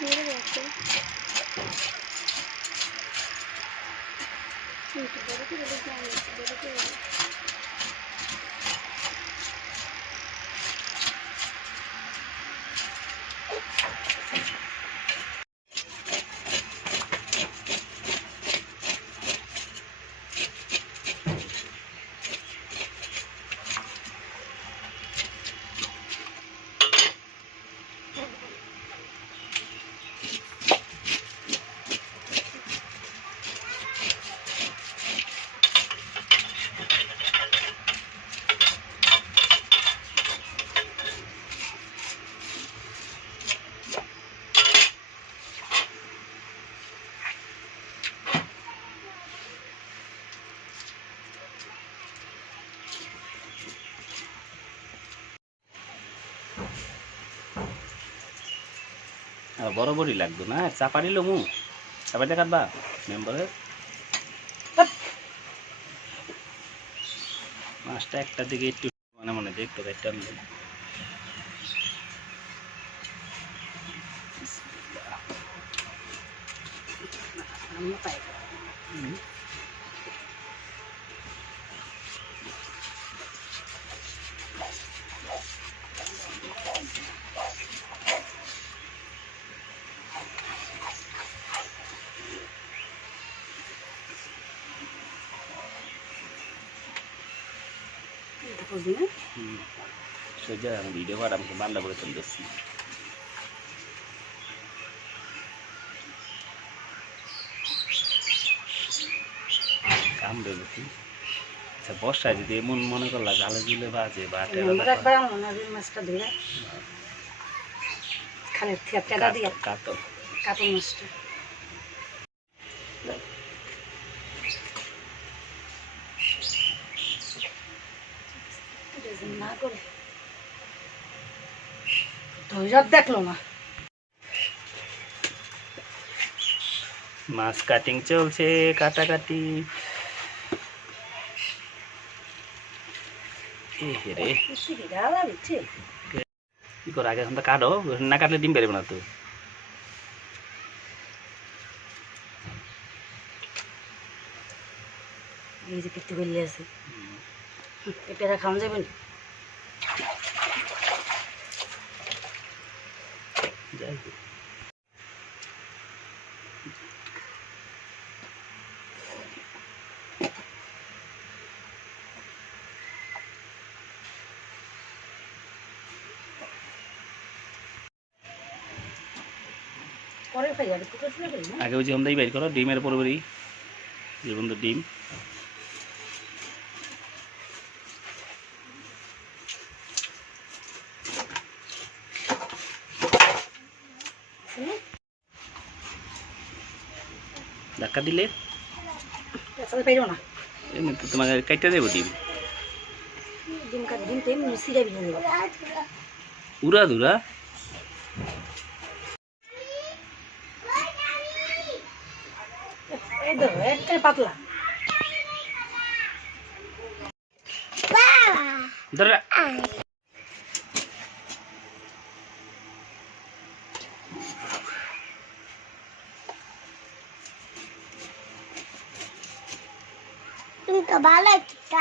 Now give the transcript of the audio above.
মেরে যাচ্ছে বড় করে দেখি আমি বড় করে আর বড় বড়ি লাগবে না? চাপা নিল মু চাপাইতে কাটবা মেম্বারের মাছটা একটা দিকে একটু মনে মনে দেখতো একটা পাই। বুঝলি না সোজা ভিডিও করা আমাকে বান্দা করে চলতেছি কাম দেবো কি আচ্ছা বর্ষায় যদি এমন মনে করলা জালে জুলে বাজে বা একবার আমার না রুই মাছটা ধরে খালে কাতল কাতল মাছটা না করে। ধৈর্য দেখল না। মাছ কাটিং চলছে কাটাকাটি। কি গালা করে আগে এখন তো কাটো না কাটলে ডিম না তো। এই যে পেটে গলি আছে পেটেরা খাওয়া যাবে না? পরে না? আগে ওই যে আমদাই বের করো ডিমের পরবরই যে বন্ধু ডিম। ধাক্কা দিলে? তোমাকে কাইটে দেবো ডিম? উড়া দুরা? পাতলা। ধরা। তুমি তো ভালো একটা